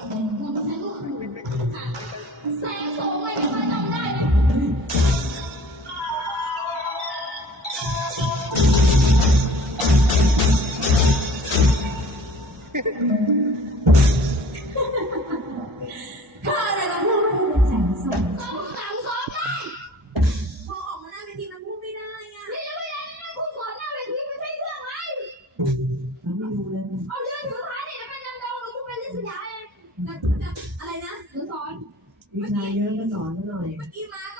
ฉันก็คือแสงโสมไม่เคยจำได้เลยข้าอะไรมาพูดว่าเธอเป็นแสงโสมสองสามสองได้พอออกมาหน้าเวทีมันพูดไม่ได้อะนี่จะไม่ได้นะคุณสอนหน้าเวทีไม่ใช่เครื่องไม้ วิชาเยอะก็สอนหน่อย เมื่อกี้ม้าก็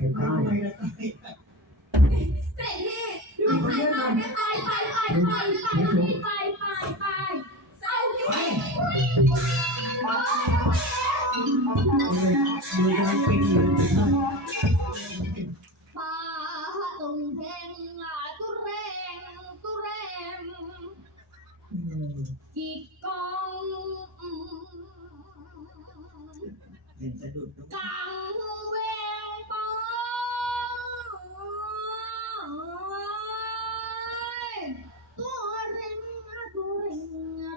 ต้องเห็นได้เสร็จที่เอาไปไปไปไปไปไปไปไปไปไปเอาที่ไปมือยังเป็นอยู่เลยป่าตรงเพลงตุเรงตุเรงกี่กองเห็นสะดุดกังเวงปอยตัวเร่งตัวเร่ง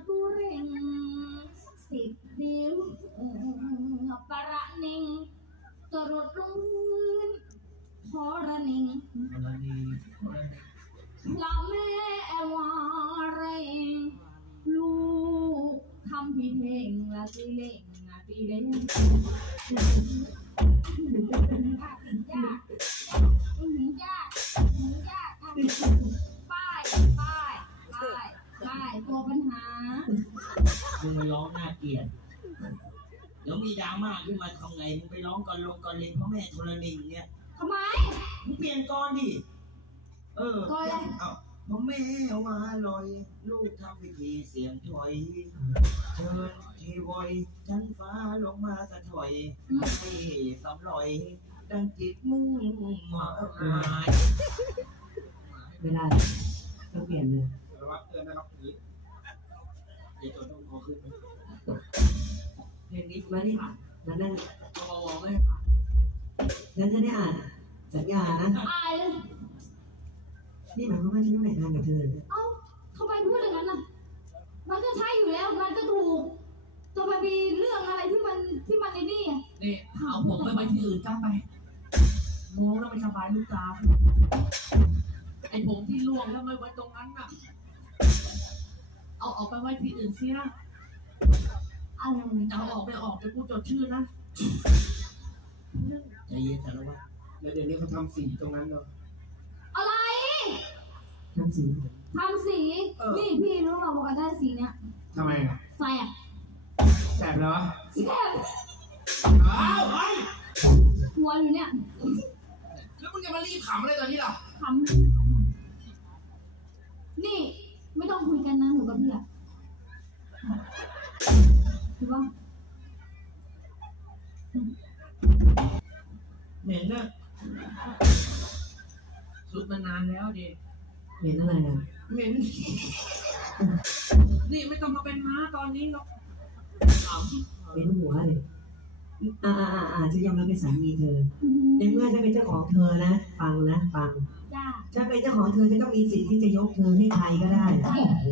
ตัวเร่งสิบนิ้วประนิง ตรดลงพื้นพอระนิงกรณีละแม่วาเรงลูกทำพี่เพลงละตีเล่งละตีเล่งยากยากยากป้ายป้ายป้ายป้ายตัวปัญหามึงไปร้องน่าเกลียด เดี๋ยวมีดราม่าขึ้นมาทำไง มึงไปร้องก่อนลงก่อนเลงพ่อแม่ธรณีเนี่ย ทำไม มึงเปลี่ยนก่อนดิ เออก่อนอะไร เอาพ่อแม่ว่าลอย ลูกทำพิธีเสียงถอย เชิญเทวอยชั้นฟ้าลงมาสะถอยให้สำลอย ดังจิตมึงหมาหายไม่ได้ต้องเปลี่ยนเลยเดี๋ยวตัวต้องคอขึ้นไหมเพลงนี้ มานี่นั่นนั่นคอไม่งั้นจะได้อ่านสัญญานะ อายเลยนี่หมายความว่าฉันต้องแต่งงานกับเธอเอ้าทำไมพูดอย่างนั้นน่ะ มันก็ใช่อยู่แล้ว มันก็ถูกจะมามีเรื่องอะไรที่มันที่มันในนี่อะนี่เอาผมไปไว้ที่อื่นจ้าไปมองแล้วไม่สบายลูกตาไอ้ผมที่ล่วงแล้วไม่ไว้ตรงนั้นน่ะ เอาออกไปไว้ที่อื่นเสีย อะไรจะเอาออกไม่ออกจะพูดจดชื่อนะใจเย็นสารวัตรแล้วเดี๋ยวนี้เขาทำสีตรงนั้นเนาะอะไรทำสีทำสีนี่พี่รู้เปล่าว่าการได้สีเนี้ยทำไมอะแสบแสบเหรอแสบอ้าวเฮ้ยหัวอยู่เนี่ยแล้วมึงจะมารีบขำอะไรตอนนี้ล่ะทำนี่ ไม่ต้องคุยกันนะหนูกับพี่อะถือว่า เหม็นน่ะสุดมานานแล้วเด็เห็นอะไรอะเหม็น นี่ไม่ต้องมาเป็นม้าตอนนี้หรอกเอาเป็นหัวเลยอ่าอ่าอ่าอ่าฉันยอมรับเป็นสามีเธอ ในเมื่อฉันเป็นเจ้าของเธอนะ ฟังนะ ฟังจ้า ฉันเป็นเจ้าของเธอฉันต้องมีสิทธิ์ที่จะยกเธอให้ใครก็ได้จ้าโอ้ยนะ